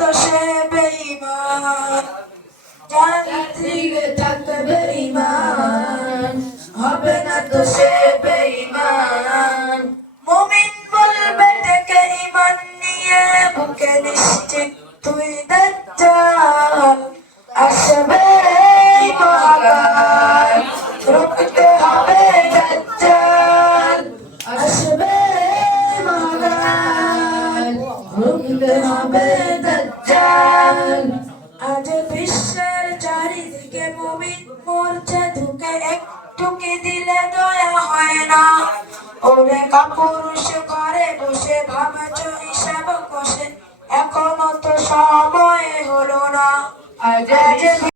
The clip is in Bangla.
তো সে বেঈমান, জান্নাত দিকে থাকবে ঈমান, হবে না তো সে বেঈমান। মুমিন বলবে ডেকে ঈমান নিয়ে বুকে নিশ্চিত তুই দাজ্জাল, আসবে মহাকাল, রুখতে হবে দাজ্জাল, আসবে মহাকাল, রুখতে হবে দাজ্জাল। আজ বিশ্বের চারিদিকে মুমিন মরছে ধুকে, একটু কি দিলে দয়া হয় না? ওরে কাপুরুষ ঘরে বসে ভাবছো হিসাব কষে, এখনো তো সময় হলো না। আজ